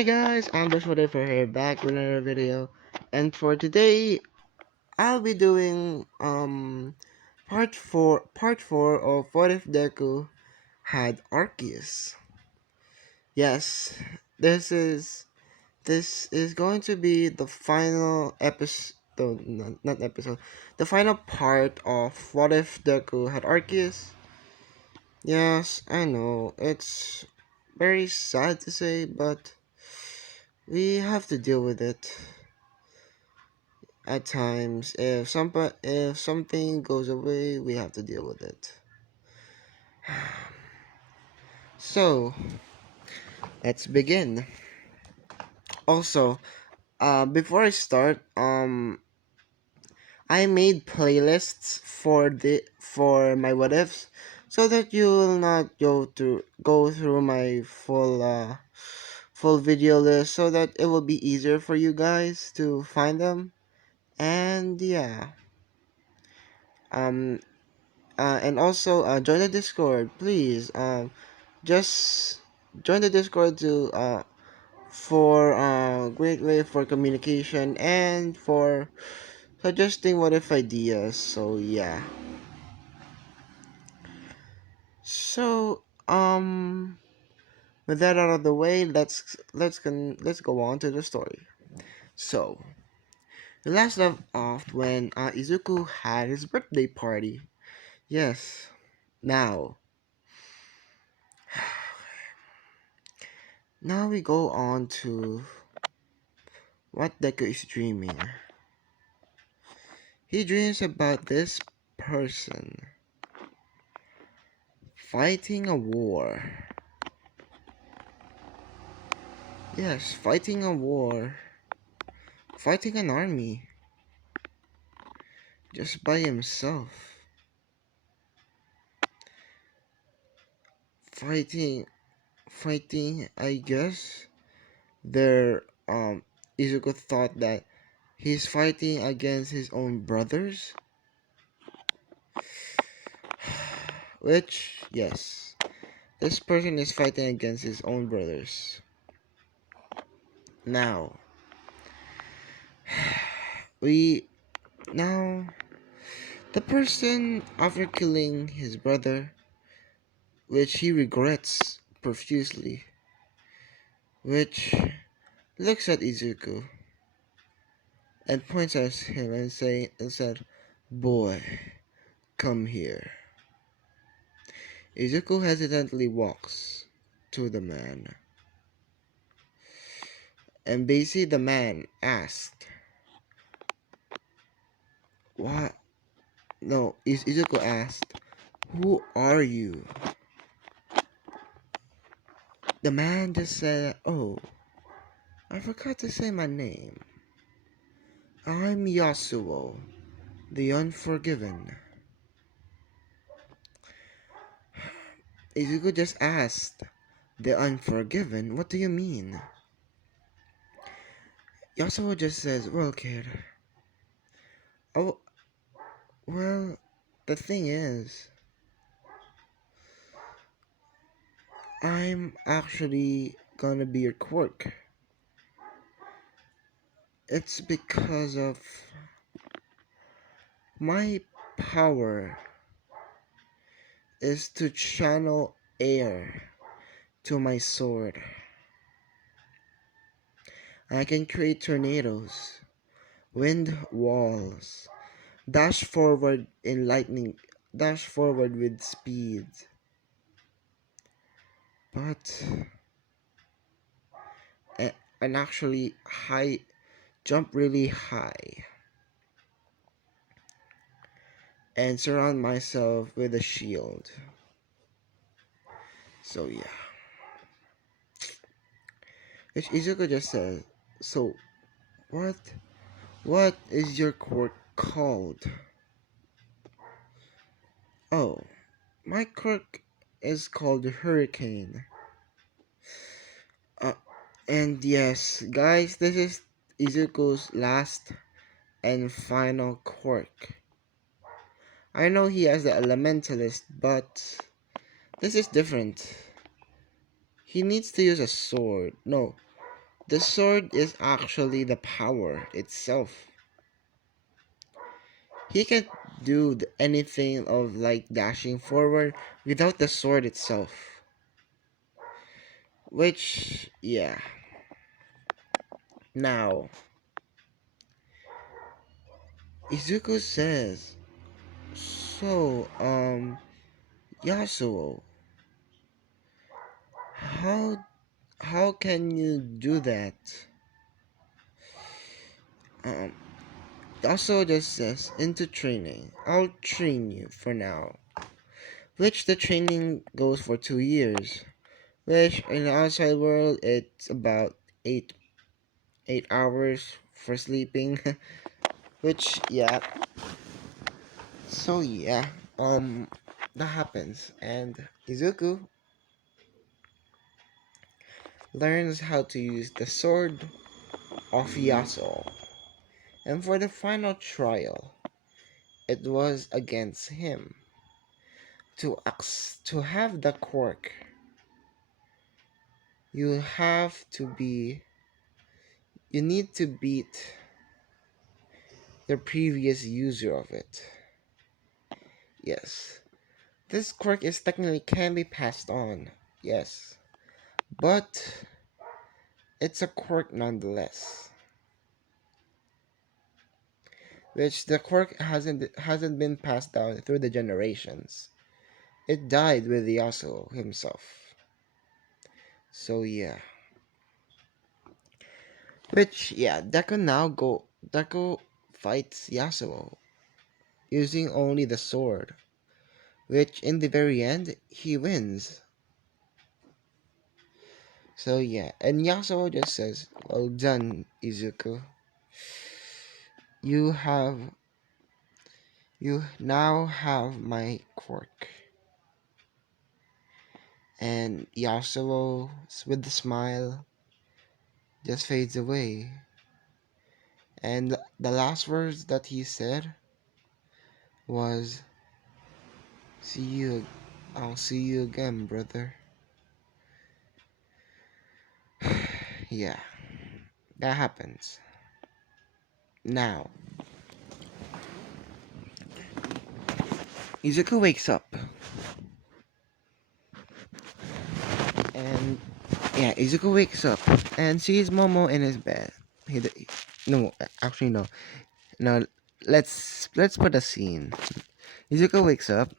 Hi guys, I'm just for here back with another video, and for today I'll be doing part four of what if Deku had Arceus. Yes, this is going to be the final episode, not episode, the final part of what if Deku had Arceus. Yes, I know it's very sad to say, but we have to deal with it. At times, if something goes away, we have to deal with it. So let's begin. Also, before I start, I made playlists for my what ifs, so that you will not go through my full video list, so that it will be easier for you guys to find them. And yeah, um, and also join the Discord, please. Just join the Discord to for great way for communication and for suggesting what if ideas. So yeah. So with that out of the way, let's go on to the story. So the last left off when Izuku had his birthday party. Yes. Now, now we go on to what Deku is dreaming. He dreams about this person fighting a war. Yes, fighting a war. Fighting an army. Just by himself. Fighting, I guess. Their, Izuku thought that he's fighting against his own brothers. Which, yes. This person is fighting against his own brothers. Now, we, now, the person, after killing his brother, which he regrets profusely, which looks at Izuku and points at him and said, "Boy, come here." Izuku hesitantly walks to the man, and basically the man asked, "What?" No, Izuku asked, "Who are you?" The man just said, "Oh, I forgot to say my name. I'm Yasuo, the Unforgiven." Izuku just asked, "The Unforgiven? What do you mean?" Yasuo just says, "Well, kid, oh, well, the thing is, I'm actually gonna be your quirk. It's because of my power is to channel air to my sword. I can create tornadoes, wind walls, dash forward in lightning, dash forward with speed. But and actually jump really high and surround myself with a shield." So yeah, which Izuku just says, "So what? What is your quirk called?" "Oh, my quirk is called Hurricane." Uh, and yes, guys, this is Izuku's last and final quirk. I know he has the Elementalist, but this is different. He needs to use a sword. No, The sword is actually the power itself. He can't do anything of like dashing forward without the sword itself. Which, yeah. Now, Izuku says, so, Yasuo, how how can you do that? Um, Yasuo just says, into training. I'll train you for now. Which the training goes for 2 years. Which in the outside world it's about 8 hours for sleeping. Which yeah. So yeah, that happens, and Izuku learns how to use the sword of Yasuo. And for the final trial, it was against him. To have the quirk, you have to be you need to beat the previous user of it. Yes. This quirk is technically can be passed on. Yes. But it's a quirk nonetheless. Which the quirk hasn't been passed down through the generations. It died with Yasuo himself. So yeah. Which yeah, Deku fights Yasuo using only the sword. Which in the very end he wins. So yeah, and Yasuo just says, well done, Izuku. You have you now have my quirk. And Yasuo with the smile just fades away. And the last words that he said was, see you, I'll see you again, brother. Yeah, that happens. Now, Izuku wakes up. And, yeah, Izuku wakes up and sees Momo in his bed. No, actually no. No, let's put a scene. Izuku wakes up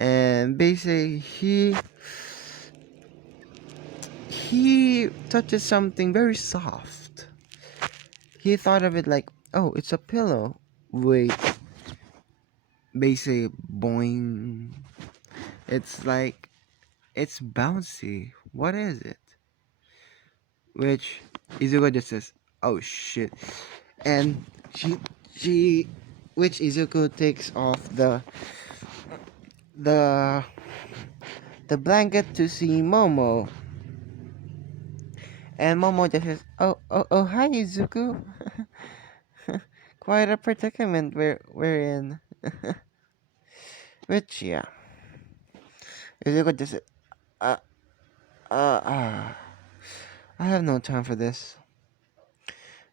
and basically he touches something very soft. He thought of it like, oh, it's a pillow. Wait, basically, boing. It's like, it's bouncy. What is it? Which Izuku just says, oh shit. And she, which Izuku takes off the, the blanket to see Momo. And Momo just says, oh, hi Izuku. Quite a predicament we're in. Which, yeah. Izuku just said, uh, I have no time for this.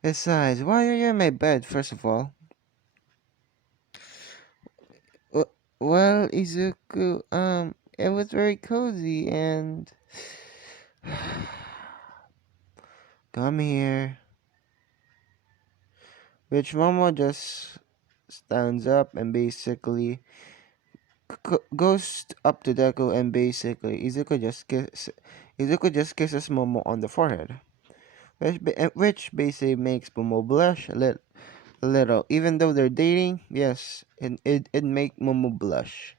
Besides, why are you in my bed, first of all? Well, Izuku, it was very cozy and... Come here. Which Momo just stands up and basically goes up to Deku and basically Izuku just kisses Momo on the forehead. Which basically makes Momo blush a little. Even though they're dating, yes, it make Momo blush.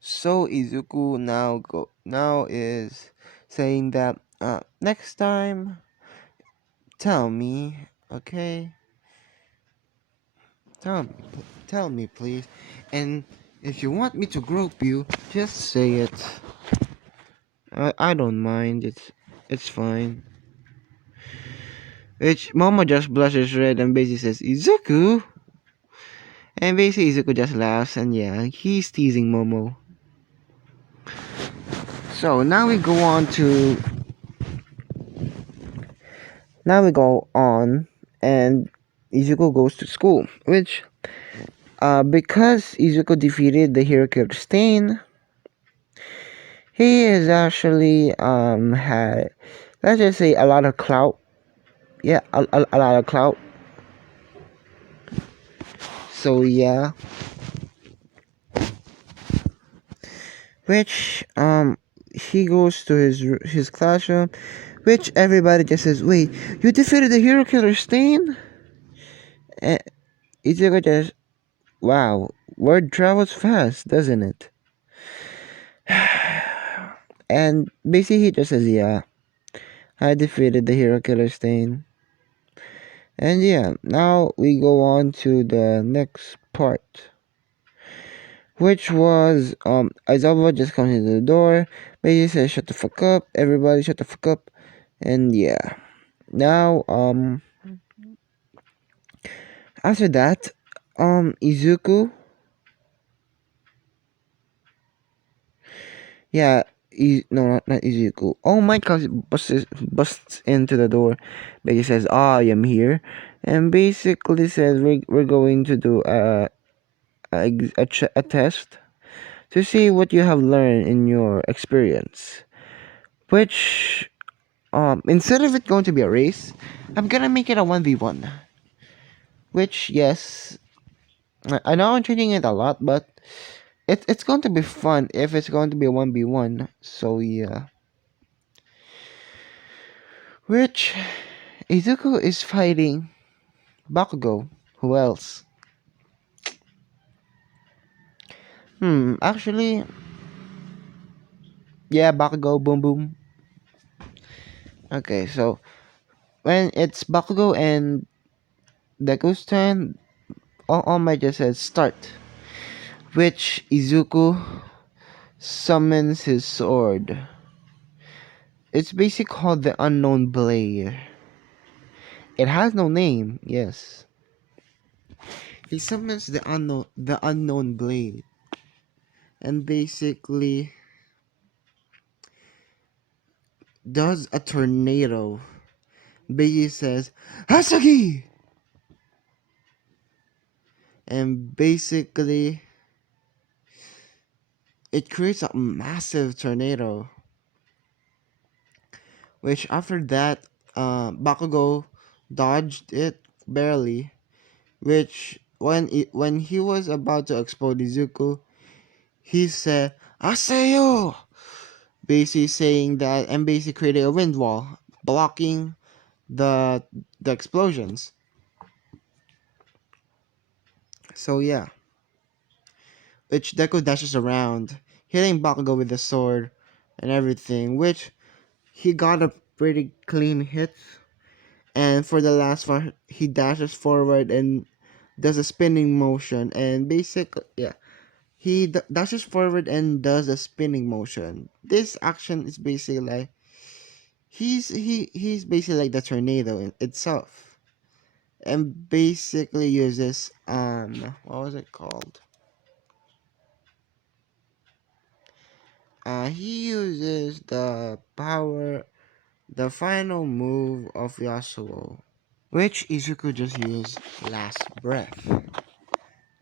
So Izuku now is saying that next time tell me, okay? Tell me please. And if you want me to grope you, just say it. I don't mind. It's fine. Which Momo just blushes red and basically says, Izuku? And basically Izuku just laughs and yeah, he's teasing Momo. So now we go on to Now we go on, and Izuku goes to school, which because Izuku defeated the Hero Killer Stain, he is actually had, let's just say, a lot of clout. Yeah, a lot of clout. So yeah, which he goes to his classroom, which everybody just says, "Wait, you defeated the Hero Killer Stain?" And Izuku just, wow, word travels fast, doesn't it? And basically he just says, "Yeah, I defeated the Hero Killer Stain." And yeah, now we go on to the next part, which was Aizawa just comes into the door, basically says, "Shut the fuck up, everybody, shut the fuck up." And yeah, now after that, Izuku, yeah, no, not Izuku. Oh my god, busts into the door, basically says, "I am here," and basically says, "We're going to do a test to see what you have learned in your experience." Which, instead of it going to be a race, I'm gonna make it a 1v1. Which, yes, I know I'm treating it a lot, but it's going to be fun if it's going to be a 1v1. So, yeah. Which, Izuku is fighting Bakugo. Who else? Actually, yeah, Bakugo, boom boom. Okay, so when it's Bakugo and Deku's turn, all might just says start. Which Izuku summons his sword. It's basically called the Unknown Blade. It has no name, yes. He summons the unknown blade, and basically does a tornado. Basically says Hasagi, and basically it creates a massive tornado. Which after that, Bakugo dodged it barely. Which when he was about to explode Izuku, he said "Aseyo," basically saying that, and basically created a wind wall blocking the the explosions. So yeah, which Deku dashes around, hitting Bakugo with the sword and everything, which he got a pretty clean hit. And for the last one, he dashes forward and does a spinning motion, and basically, yeah, he dashes forward and does a spinning motion. This action is basically like he's basically like the tornado itself, and basically uses what was it called? He uses the final move of Yasuo, which Izuku just used last breath,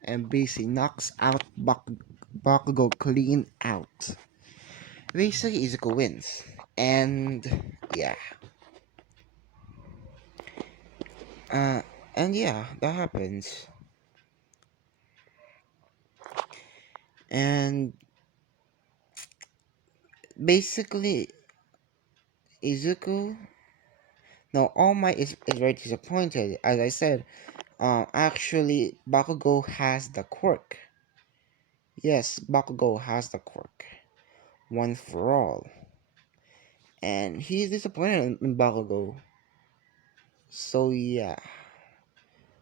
and basically knocks out Bakugo clean out. Basically, Izuku wins, and yeah, uh, and yeah, that happens, and basically, Izuku. No, All Might is very disappointed. As I said, actually, Bakugo has the quirk. Yes, Bakugo has the quirk. One for all. And he's disappointed in Bakugo. So yeah.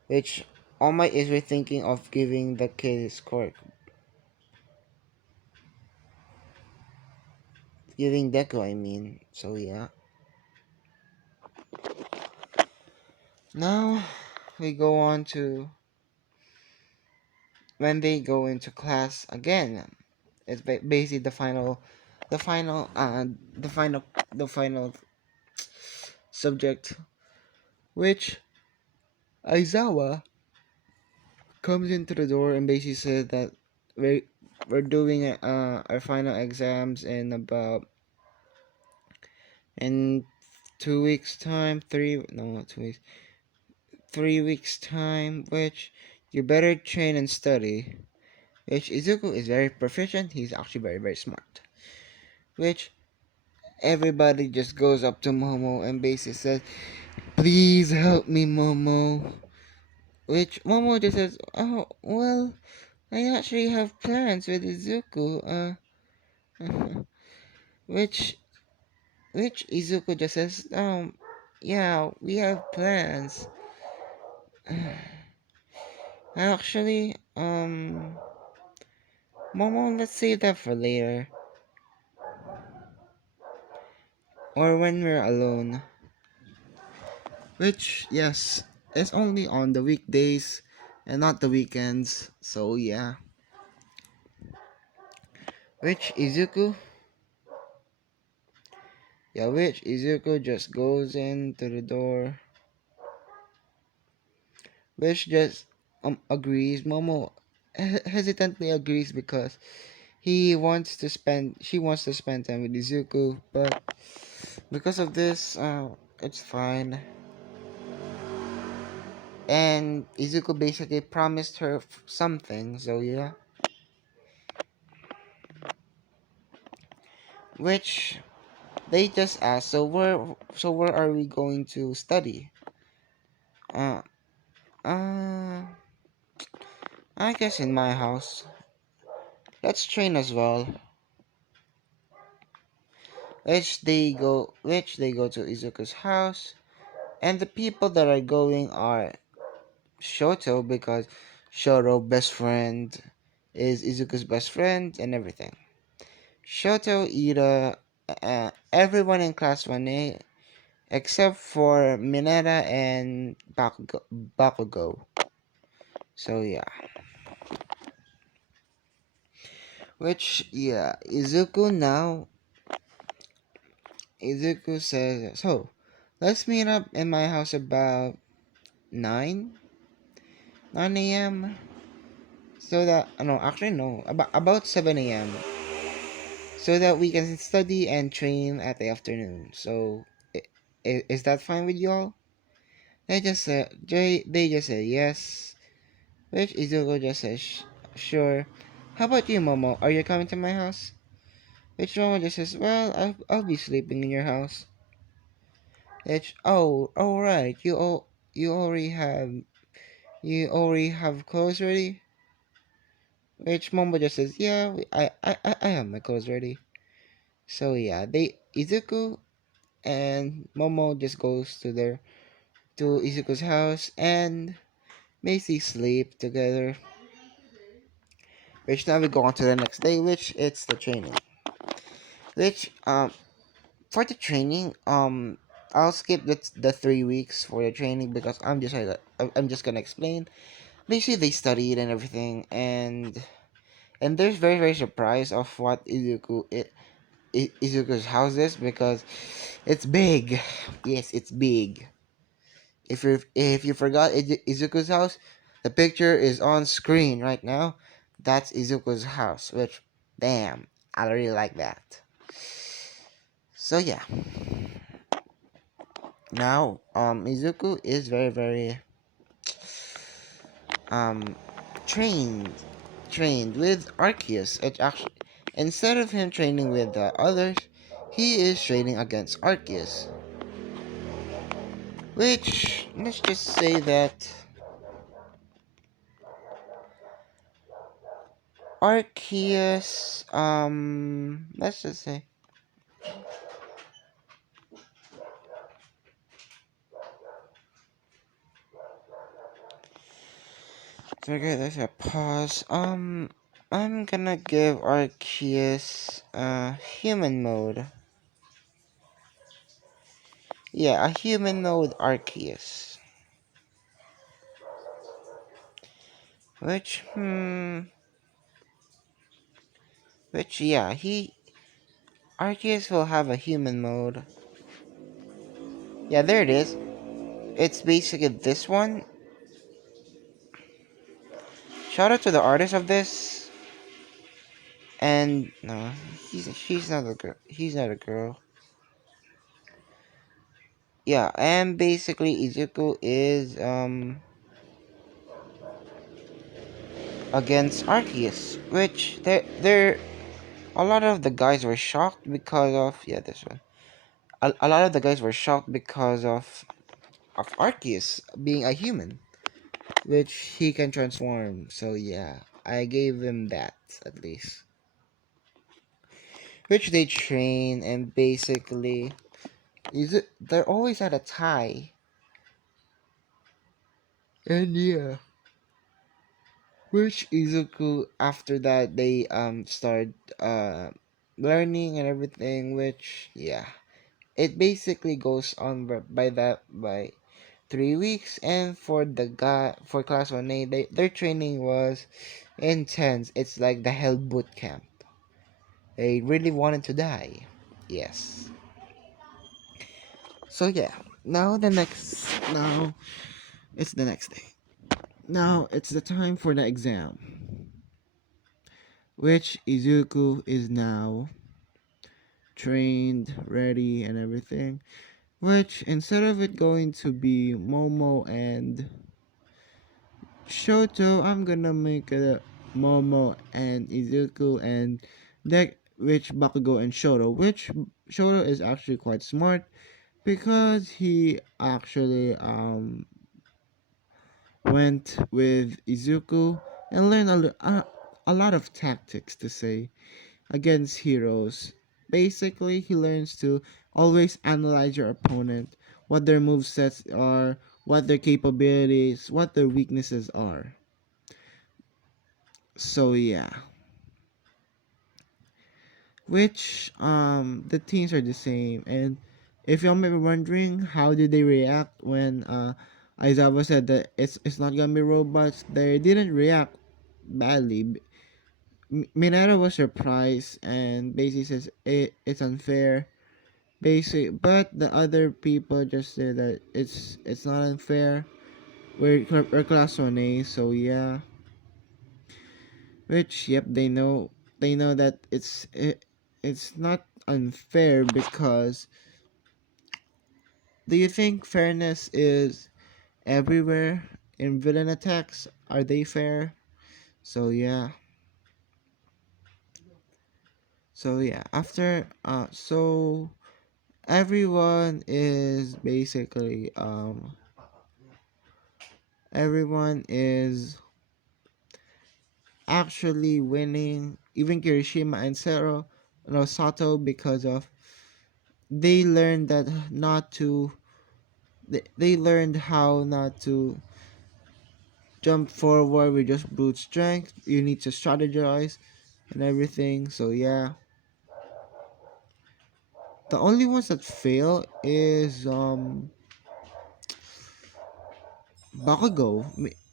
Which All Might is rethinking of giving the kid his quirk. Giving Deku, I mean. So yeah. Now we go on to when they go into class again. It's basically the final, the final subject. which Aizawa comes into the door and basically says that we're, we're doing our final exams in 2 weeks time, 3 weeks time, which you better train and study. Which Izuku is very proficient. He's actually very very smart. Which everybody just goes up to Momo and basically says, "Please help me, Momo." Which Momo just says, "Oh well, I actually have plans with Izuku." Which Izuku just says, yeah, we have plans. Actually, Momo, let's save that for later. Or when we're alone. Which, yes, is only on the weekdays and not the weekends. So, yeah. Which Izuku? Yeah, which Izuku just goes into the door. Which just agrees. Momo hesitantly agrees because she wants to spend time with Izuku, but because of this, it's fine. And Izuku basically promised her something, so yeah. Which they just asked, so where are we going to study? Uh, uh, I guess in my house. Let's train as well. Which they go to Izuku's house, and the people that are going are Shoto because Shoto best friend is Izuku's best friend and everything. Shoto, Ida, everyone in class 1A except for Mineta and Bakugo. So yeah. Which yeah, Izuku says so let's meet up in my house about 9 a.m. so that no actually no about 7 a.m. so that we can study and train at the afternoon. So, is that fine with y'all? They just said yes, which Izuku just says sure. How about you, Momo? Are you coming to my house? Which Momo just says, well, I'll be sleeping in your house. Which oh right, you already have clothes ready. Which Momo just says, yeah, I have my clothes ready. So yeah, Izuku and Momo just goes to Izuku's house and basically sleep together. Which now we go on to the next day, which it's the training. Which for the training I'll skip the 3 weeks for the training because I'm just gonna explain. Basically they studied and everything and there's very very surprised of what Izuku's house is because it's big. Yes, it's big. If you forgot Izuku's house, the picture is on screen right now. That's Izuku's house, which damn, I really like that. So yeah, now Izuku is very very um trained trained with Arceus. It actually instead of him training with the others, he is training against Arceus. Which let's just say that Arceus let's just say okay, there's a pause. I'm gonna give Arceus human mode. Yeah, a human mode Arceus. Which yeah, he Arceus will have a human mode. Yeah, there it is. It's basically this one. Shout out to the artist of this. And no, she's not a girl. He's not a girl. Yeah, and basically Izuku is against Arceus, which there a lot of the guys were shocked because of yeah this one. A lot of the guys were shocked because of Arceus being a human, which he can transform. So yeah, I gave him that at least. Which they train and basically they're always at a tie. And yeah, which Izuku after that they start uh learning and everything. Which yeah, it basically goes on by 3 weeks. And for the guy for class 1A, their training was intense. It's like the hell boot camp. They really wanted to die. Yes. So yeah, now it's the next day. Now it's the time for the exam, which Izuku is now trained, ready, and everything. Which instead of it going to be Momo and Shoto, I'm gonna make it Momo and Izuku and Deck, which Bakugo and Shoto. Which Shoto is actually quite smart because he actually went with Izuku and learned a lot of tactics to say against heroes. Basically, he learns to always analyze your opponent, what their move sets are, what their capabilities, what their weaknesses are. So yeah, which the teams are the same. And if y'all may be wondering how did they react when Aizawa said that it's not gonna be robots, they didn't react badly. Mineta was surprised and basically says it's unfair. Basic, but the other people just say that it's not unfair. We're class 1A, so yeah. Which yep, they know that it's not unfair because do you think fairness is everywhere in villain attacks? Are they fair? So yeah. So yeah, after so everyone is basically everyone is actually winning, even Kirishima and Zero, no Sato, because of they learned that not to they learned how not to jump forward with just brute strength. You need to strategize and everything. So yeah, the only ones that fail is Bakugo.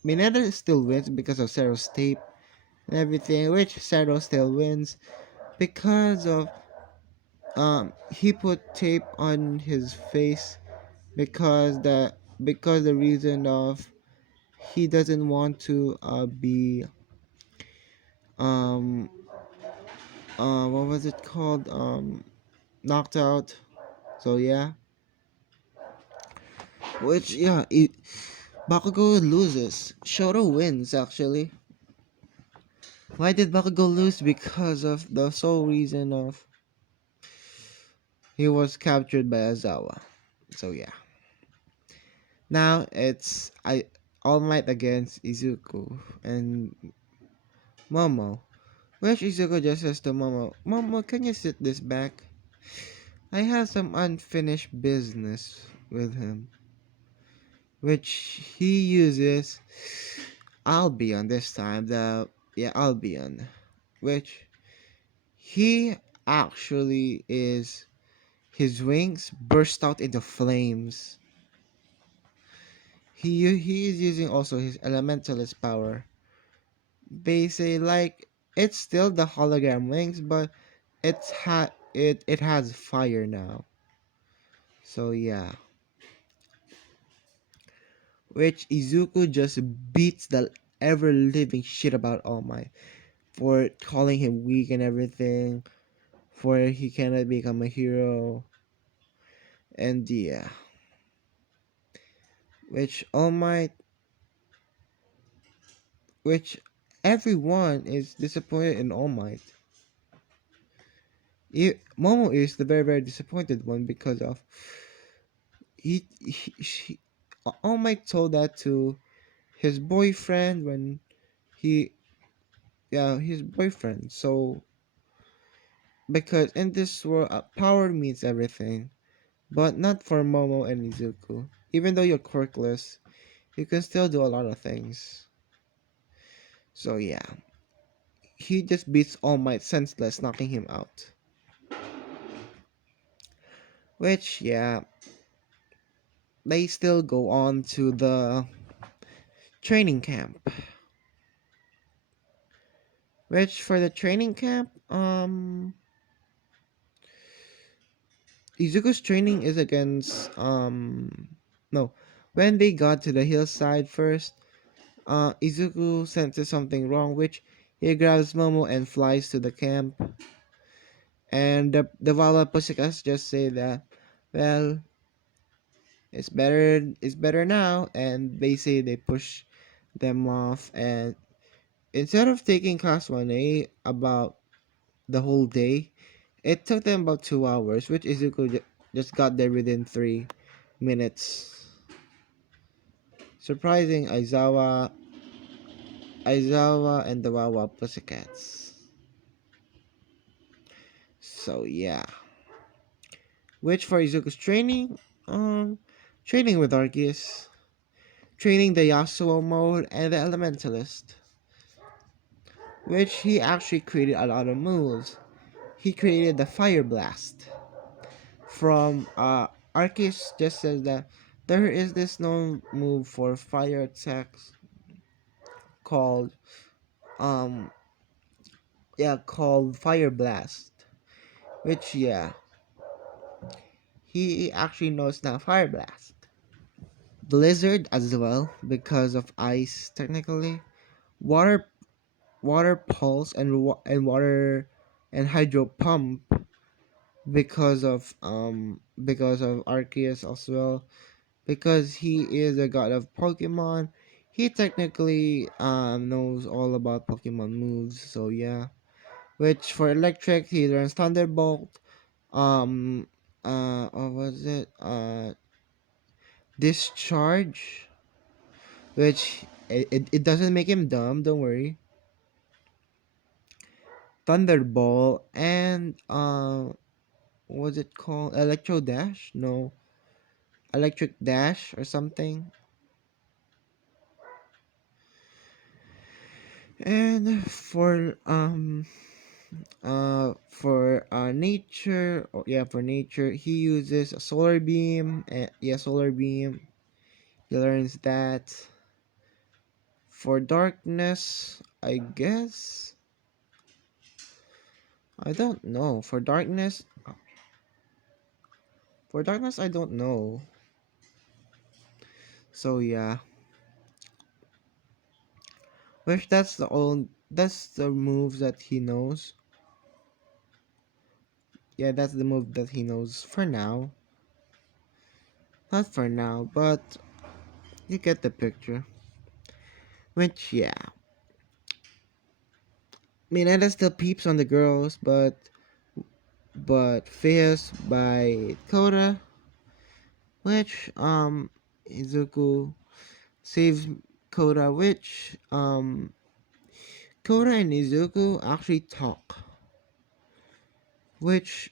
Mineta still wins because of Zero's tape and everything, which Zero still wins because of he put tape on his face because the reason of he doesn't want to be um what was it called knocked out. So yeah, which yeah, Bakugo loses. Shoto wins actually. Why did Bakugo lose? Because of the sole reason of he was captured by Azawa. So yeah. Now it's All Might against Izuku and Momo. Which Izuku just says to Momo, Momo, can you sit this back? I have some unfinished business with him. Which he uses I'll be on this time. I'll be on. Which he actually is his wings burst out into flames. He is using also his elementalist power. Basically like it's still the hologram wings, but it has fire now. So yeah. which Izuku just beats the ever living shit about All Might for calling him weak and everything, for he cannot become a hero, and yeah, which All Might, which everyone is disappointed in All Might. Momo is the very disappointed one because of she, All Might told that to his boyfriend when he yeah his boyfriend. So because in this world, power means everything, but not for Momo and Izuku. Even though you're quirkless, you can still do a lot of things. So yeah, he just beats All Might senseless, knocking him out. Which yeah, they still go on to the training camp. Which for the training camp, Izuku's training is against no. When they got to the hillside first, Izuku senses something wrong, which he grabs Momo and flies to the camp. And the Vala Pussycats just say that, well, it's better now, and they say they push them off. And instead of taking class 1A about the whole day, it took them about 2 hours, which Izuku just got there within 3 minutes. Surprising Aizawa and the Wawa Pussycats. So yeah. Which for Izuku's training, training with Arceus, training the Yasuo mode and the Elementalist, which he actually created a lot of moves. He created the Fire Blast. From Arceus just says that there is this known move for fire attacks called um called Fire Blast, which yeah, he actually knows now Fire Blast. Blizzard as well because of ice technically. Water water pulse and water and hydro pump because of Arceus as well, because he is a god of Pokemon. He technically knows all about Pokemon moves, so yeah. Which for electric he learns Thunderbolt, what was it? Discharge, which it doesn't make him dumb, don't worry. Thunderbolt and what was it called? Electro Dash? No, Electric Dash or something. And for nature, for nature, he uses a solar beam. Solar beam. He learns that. For darkness, I guess I don't know. For darkness, I don't know. So yeah, which that's the moves that he knows. Yeah, that's the move that he knows for now. Not for now, but you get the picture. Which yeah, Mineta still peeps on the girls, but Fierce by Koda, which Izuku saves Koda, which Koda and Izuku actually talk, which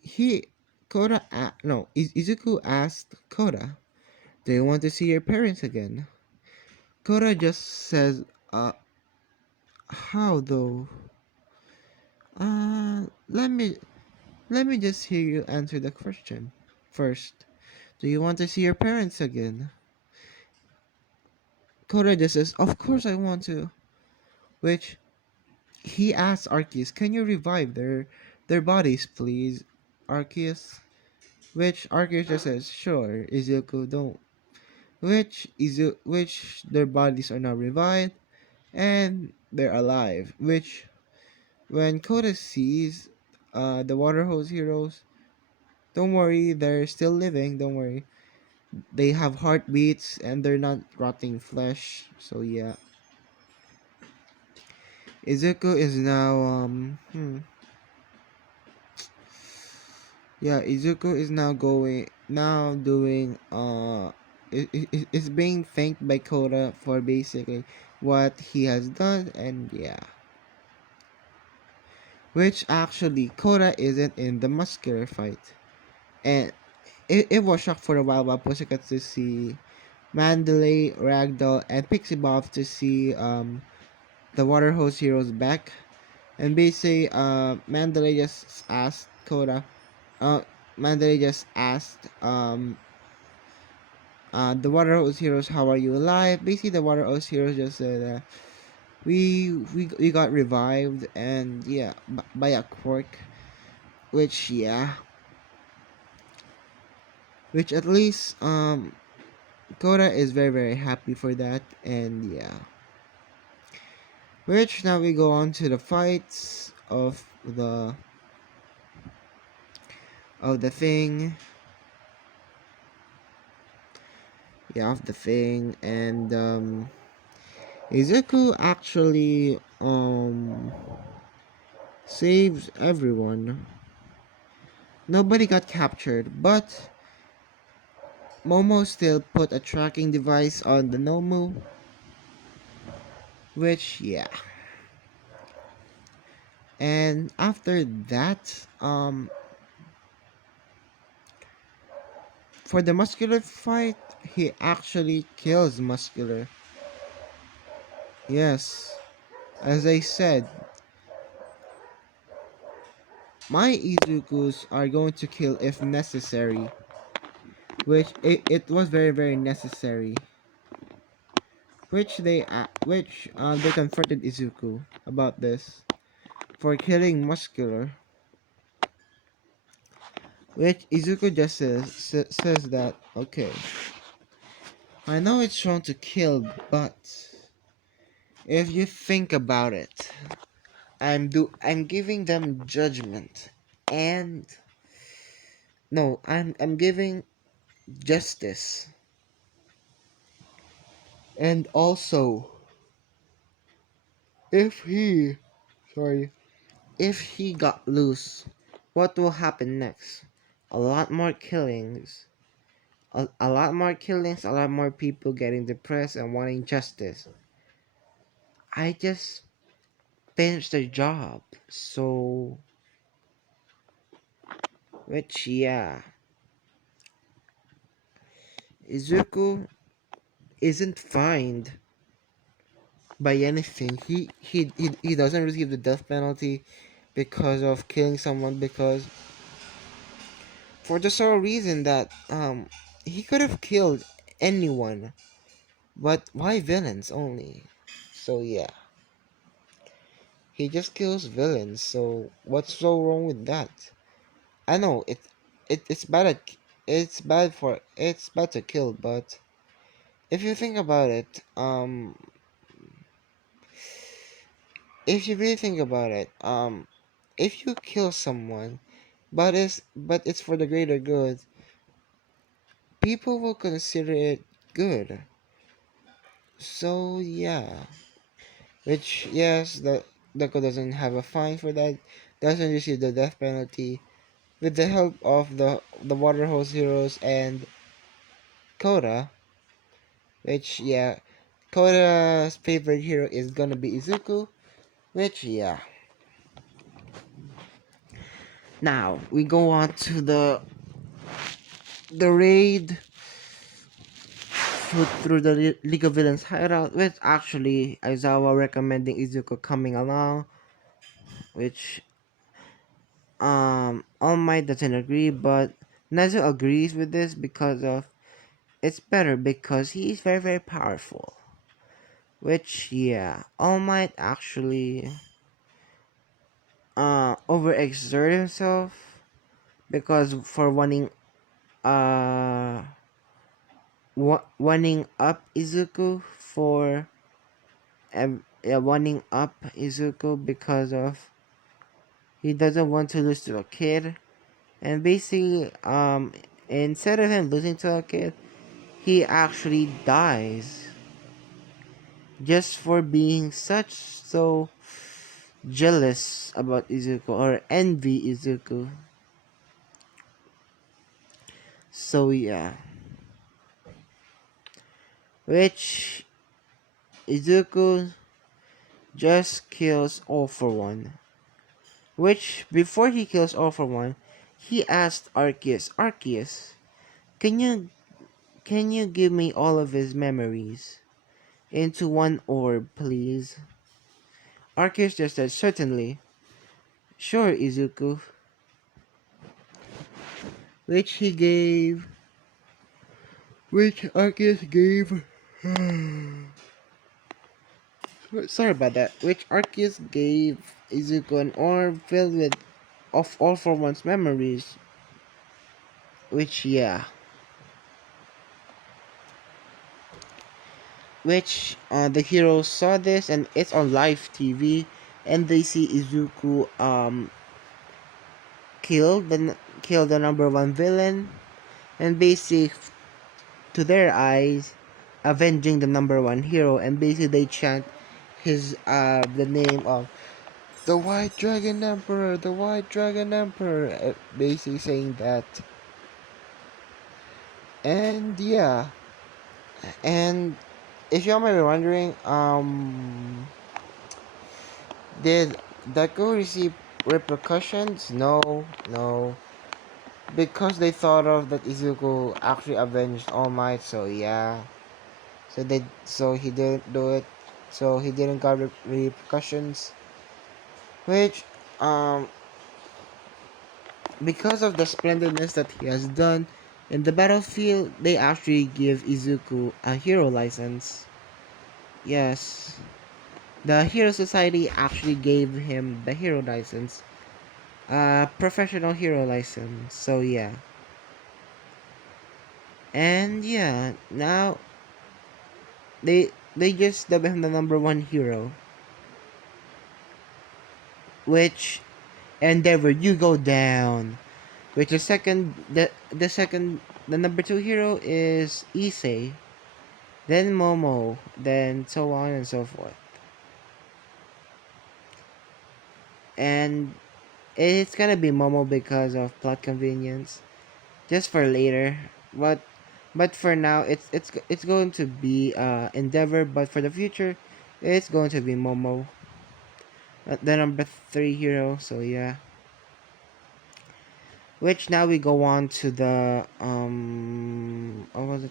he Koda no Izuku asked Koda, "Do you want to see your parents again?" Koda just says, "How though?" Let me just hear you answer the question first. Do you want to see your parents again? Koda just says, "Of course I want to." Which he asks Arceus, "Can you revive their bodies, please, Arceus?" Which Arceus just says, "Sure, Izuku, don't." which their bodies are now revived and they're alive. Which when Koda sees the water hose heroes, don't worry, they're still living. Don't worry, they have heartbeats and they're not rotting flesh. So yeah, Izuku is now yeah, Izuku is now going now doing is being thanked by Koda for basically what he has done. And yeah, which actually Koda isn't in the muscular fight. And it was shocked for a while, but Pussycat to see Mandalay, Ragdoll, and Pixie Bob to see the Water Hose Heroes back. And basically Mandalay just asked Koda uh Mandalay just asked the Water Hose Heroes, how are you alive? Basically the Water Hose Heroes just said we got revived, and yeah, by a quirk, which yeah, which at least Koda is very very happy for that. And yeah, which now we go on to the fights of the thing, yeah, of the thing. And Izuku actually saves everyone. Nobody got captured, but Momo still put a tracking device on the Nomu, which yeah. And after that, for the muscular fight, he actually kills muscular. Yes, as I said, my Izukus are going to kill if necessary, which it was very very necessary. Which they confronted Izuku about this for killing muscular. Which Izuku just says that okay, I know it's wrong to kill, but if you think about it, I'm giving them judgment, and no, I'm giving justice. And also, if he sorry, if he got loose, what will happen next? A lot more killings. A lot more killings, a lot more people getting depressed and wanting justice. I just finished the job. So, which, yeah. Izuku isn't fined by anything. He doesn't receive the death penalty because of killing someone, because for the sole reason that he could have killed anyone, but why villains only? So yeah, he just kills villains. So what's so wrong with that? I know it's bad it's bad to kill, but if you think about it, if you really think about it, if you kill someone, but it's for the greater good, people will consider it good. So yeah, which yes, the Deku doesn't have a fine for that, doesn't receive the death penalty. With the help of the water hose heroes and Koda, which yeah, Koda's favorite hero is gonna be Izuku, which yeah. Now we go on to the raid through the League of Villains hideout, which actually Aizawa recommending Izuku coming along, which All Might doesn't agree, but Nezu agrees with this because of it's better because he's very very powerful. Which yeah, All Might actually overexert himself because for wanting uh wanting up Izuku for wanting up Izuku because of he doesn't want to lose to a kid, and basically instead of him losing to a kid, he actually dies just for being so jealous about Izuku or envy Izuku. So yeah, which Izuku just kills all for one. Which before he kills all for one, he asked Arceus, can you give me all of his memories into one orb, please? Arceus just said certainly. Sure, Izuku. Which he gave which Arceus gave sorry about that. Which Arceus gave Izuku an orb filled with of all for one's memories. Which yeah. Which the heroes saw this and it's on live TV and they see Izuku kill the number one villain and basically to their eyes avenging the number one hero and basically they chant his the name of the White Dragon Emperor, the White Dragon Emperor, basically saying that. And yeah, and if y'all might be wondering, did Deku receive repercussions? No, no, because they thought of that Izuku actually avenged All Might. So yeah, so he didn't do it. So he didn't got repercussions, which um because of the splendidness that he has done in the battlefield, they actually give Izuku a hero license. Yes, the Hero Society actually gave him the hero license, professional hero license. So yeah, and yeah, now they just dub him the number one hero, which Endeavor you go down. Which the number two hero is Issei, then Momo, then so on and so forth. And it's gonna be Momo because of plot convenience, just for later. But for now, it's going to be Endeavor. But for the future, it's going to be Momo, the number three hero. So yeah. Which now we go on to the what was it?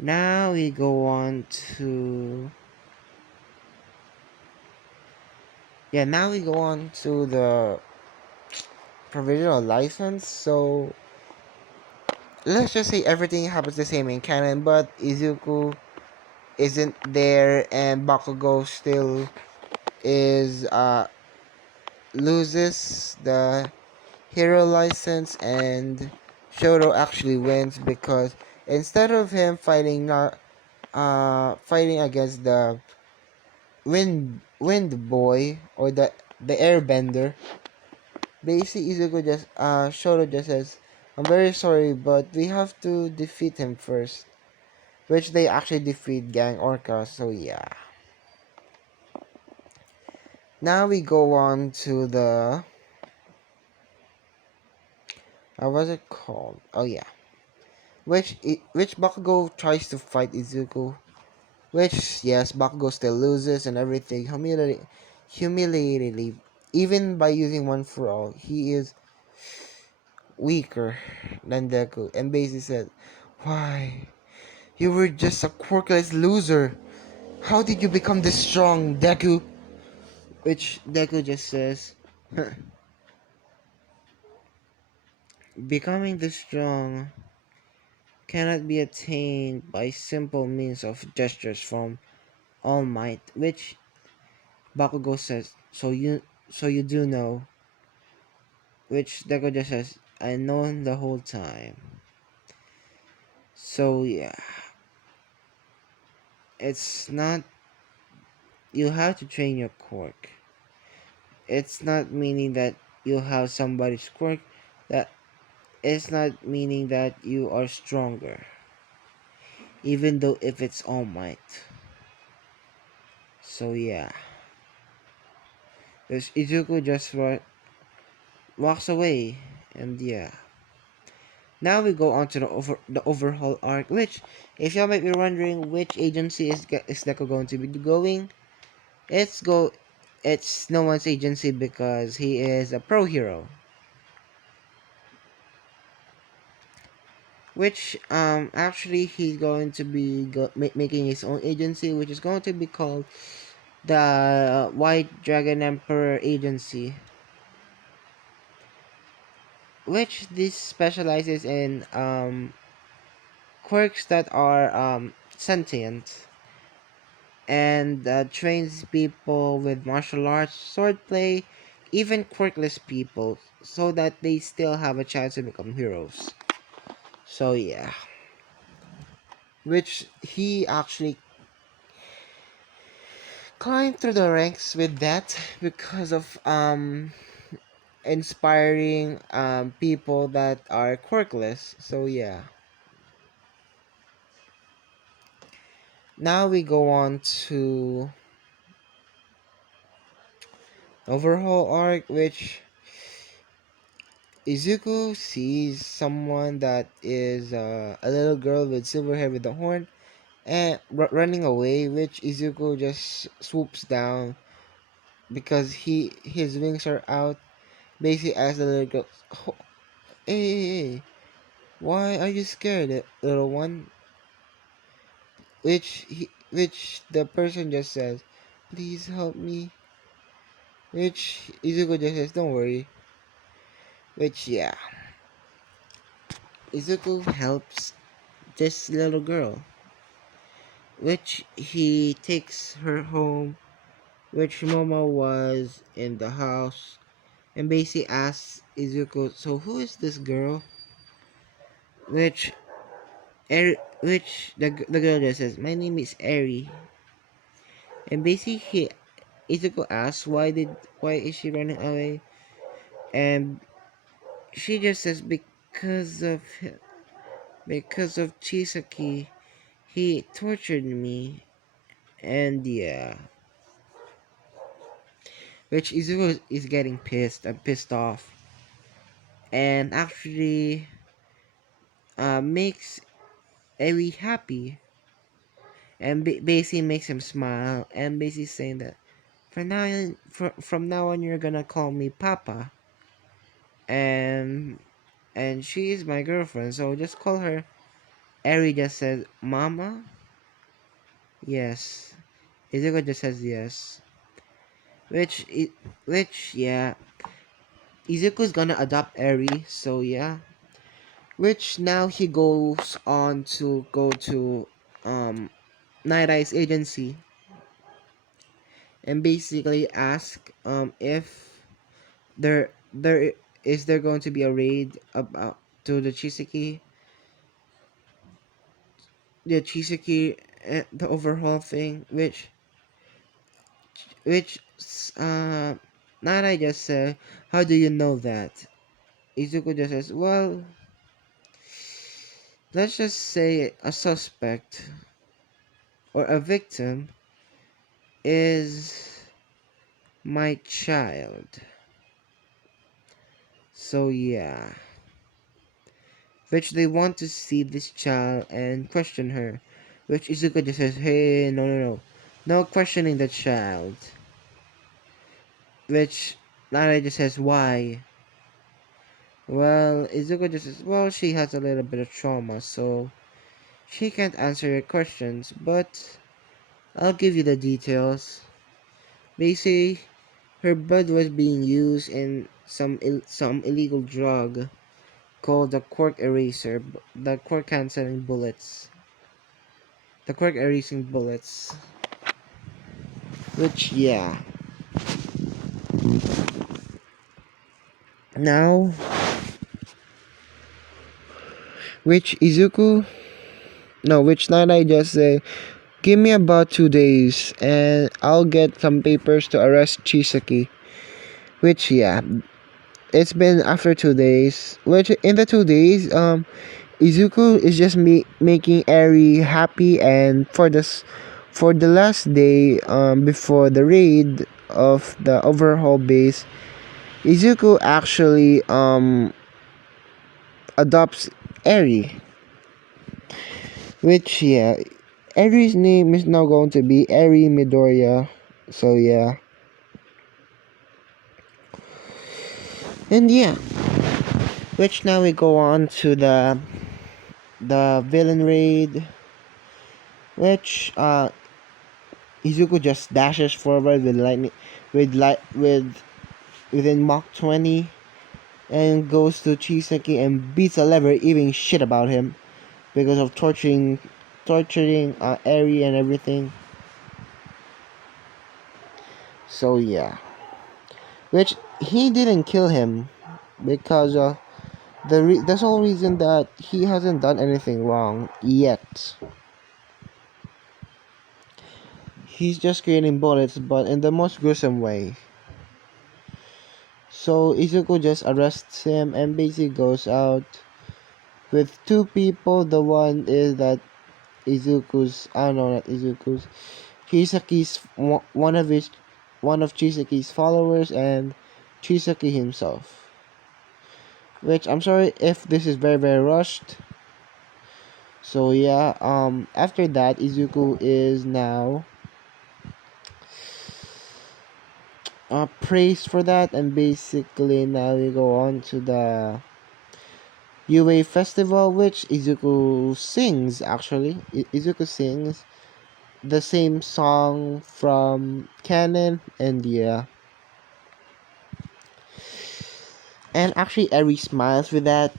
Now we go on to now we go on to the provisional license. So let's just say everything happens the same in canon, but Izuku isn't there and Bakugo still is loses the hero license and Shoto actually wins because instead of him fighting against the wind boy or the airbender, basically Izuku just Shoto just says, I'm very sorry, but we have to defeat him first. Which they actually defeat Gang Orca, so yeah. Now we go on to the what was it called? Oh yeah. Which Bakugo tries to fight Izuku. Which yes, Bakugo still loses and everything humiliatingly. Even by using one for all, he is weaker than Deku and basically said, why? You were just a quirkless loser. How did you become this strong, Deku? Which Deku just says, becoming this strong cannot be attained by simple means of gestures from All Might. Which Bakugo says, so you do know. Which Deku just says, I known the whole time. So yeah, it's not you have to train your quirk. It's not meaning that you have somebody's quirk. That it's not meaning that you are stronger, even though if it's All Might. So yeah, this Izuku just walks away, and yeah. Now we go on to the overhaul arc, which, if y'all might be wondering which agency is Deku going to be going, it's go, it's no one's agency because he is a pro hero, which actually he's going to be making his own agency, which is going to be called the White Dragon Emperor Agency, which this specializes in quirks that are sentient and trains people with martial arts, swordplay, even quirkless people, so that they still have a chance to become heroes. So yeah, which he actually climbed through the ranks with that because of inspiring people that are quirkless. So yeah. Now we go on to Overhaul arc, which Izuku sees someone that is a little girl with silver hair with a horn and running away, which Izuku just swoops down because his wings are out. Basically, as the little girl, "Oh, hey, why are you scared, little one?" Which the person just says, "Please help me." Which Izuku just says, "Don't worry." Which yeah, Izuku helps this little girl, which he takes her home, which Momo was in the house, and basically asks Izuku, "So who is this girl?" Which the girl just says, "My name is Eri." And basically Izuku asks, why is she running away? And she just says, because of Chisaki. He tortured me. And yeah, which Izuku is getting pissed off, and actually makes Eri happy, and basically makes him smile, and basically saying that from now on you're gonna call me Papa, and she is my girlfriend, so just call her. Eri just says, "Mama." Yes. Izuku just says yes, which yeah, Izuku's gonna adopt Eri, so yeah. Which now he goes on to go to Night Eye's agency and basically ask if there is there going to be a raid about to the Chisaki, the overhaul thing, which uh Night Eye just said, "How do you know that?" Izuku just says, "Well, let's just say a suspect or a victim is my child." So yeah, which they want to see this child and question her, which Izuku just says, "Hey, no questioning the child." Which Nara just says, "Why?" Well, Izuku just says, "Well, she has a little bit of trauma, so she can't answer your questions, but I'll give you the details." They say her blood was being used in some illegal drug called the quirk eraser, the quirk canceling bullets, the quirk erasing bullets. Which yeah, now which Izuku, no, which Nanai just say, give me about 2 days and I'll get some papers to arrest Chisaki. Which, yeah, it's been after 2 days. Which, in the 2 days, Izuku is just making Eri happy, and for the last day, before the raid of the Overhaul base, Izuku actually adopts Eri, which, yeah, Eri's name is now going to be Eri Midoriya. So yeah, and yeah, which now we go on to the villain raid, which Izuku just dashes forward with lightning, within Mach 20, and goes to Chisaki and beats a lever, even shit about him because of torturing Eri and everything. So yeah, which he didn't kill him because the sole reason that he hasn't done anything wrong yet. He's just creating bullets, but in the most gruesome way. So Izuku just arrests him and basically goes out with two people. The one is that Izuku's, I don't know, not Izuku's, Chisaki's, one of Chisaki's followers, and Chisaki himself. Which, I'm sorry if this is very very rushed. So yeah, after that, Izuku is now praised for that, and basically now we go on to the UA festival, which Izuku sings. Actually, Izuku sings the same song from Canon, and yeah, and actually Eri smiles with that,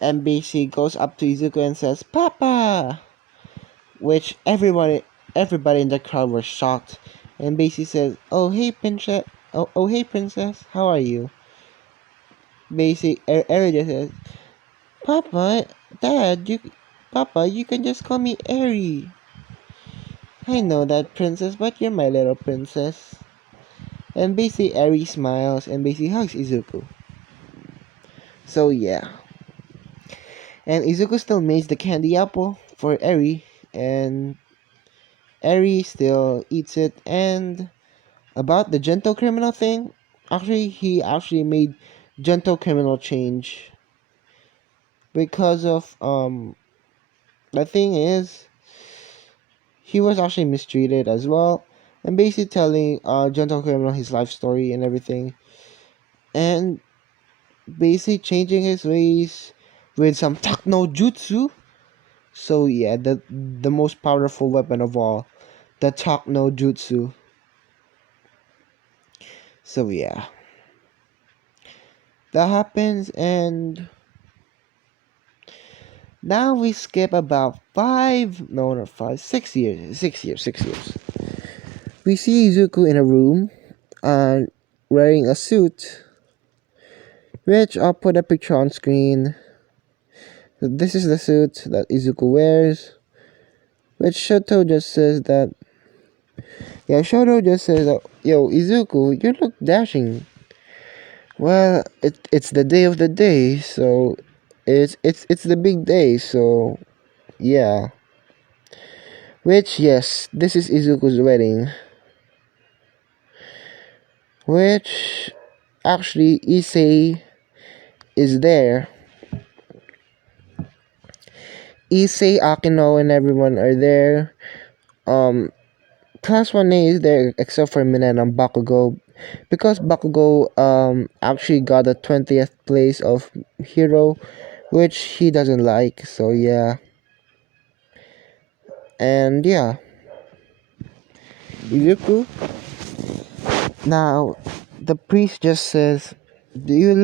and basically goes up to Izuku and says "Papa," which everybody in the crowd was shocked, and basically says, "Oh hey princess, oh hey princess, how are you?" Basically, Eri just says, "Papa, Dad, Papa, you can just call me Eri." "I know that, princess, but you're my little princess." And basically, Eri smiles and basically hugs Izuku. So yeah. And Izuku still makes the candy apple for Eri, and Eri still eats it. And about the gentle criminal thing, actually, he actually made gentle criminal change because of the thing is, he was actually mistreated as well, and basically telling gentle criminal his life story and everything, and basically changing his ways with some Takno Jutsu. So yeah, the most powerful weapon of all, the Takno Jutsu. So yeah, that happens, and now we skip about 6 years, 6 years, 6 years. We see Izuku in a room, uh, wearing a suit, which I'll put a picture on screen. So this is the suit that Izuku wears, which Shoto just says that, yeah, Shoto just says that, yo, Izuku, you look dashing. Well, it's the day of the day, so it's the big day, so yeah. Which, yes, this is Izuku's wedding. Which actually Issei is there. Issei, Akino, and everyone are there. Class 1A is there except for Minan and Bakugo, because Bakugo actually got the 20th place of hero, which he doesn't like. So yeah, and yeah, Izuku. Now, the priest just says, "Do you,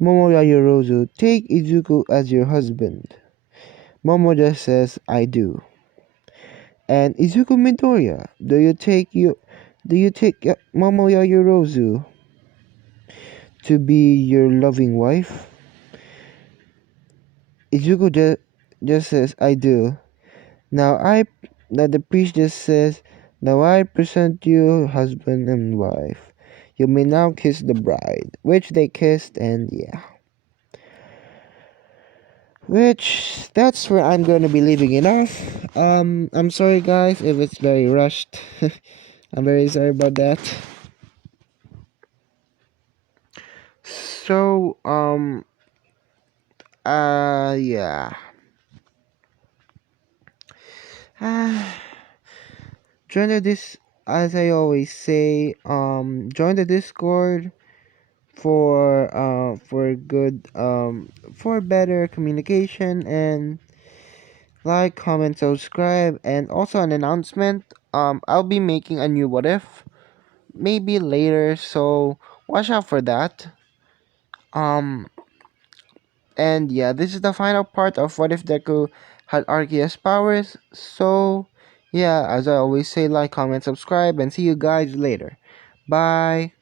Momoya Yorozu, take Izuku as your husband?" Momo just says, "I do." And Izuku Midoriya, do you take Momoya Yorozu to be your loving wife? Izuku just says, I do. Now the priest just says, now I present you husband and wife. You may now kiss the bride. Which they kissed, and yeah. Which, that's where I'm going to be leaving it off. I'm sorry guys if it's very rushed. I'm very sorry about that. So, yeah. Join the as I always say, join the Discord for good, for better communication, and like, comment, subscribe, and also an announcement. I'll be making a new what if, maybe later, so watch out for that. Um, and yeah, this is the final part of what if Deku had Arceus powers. So yeah, as I always say, like, comment, subscribe, and see you guys later. Bye.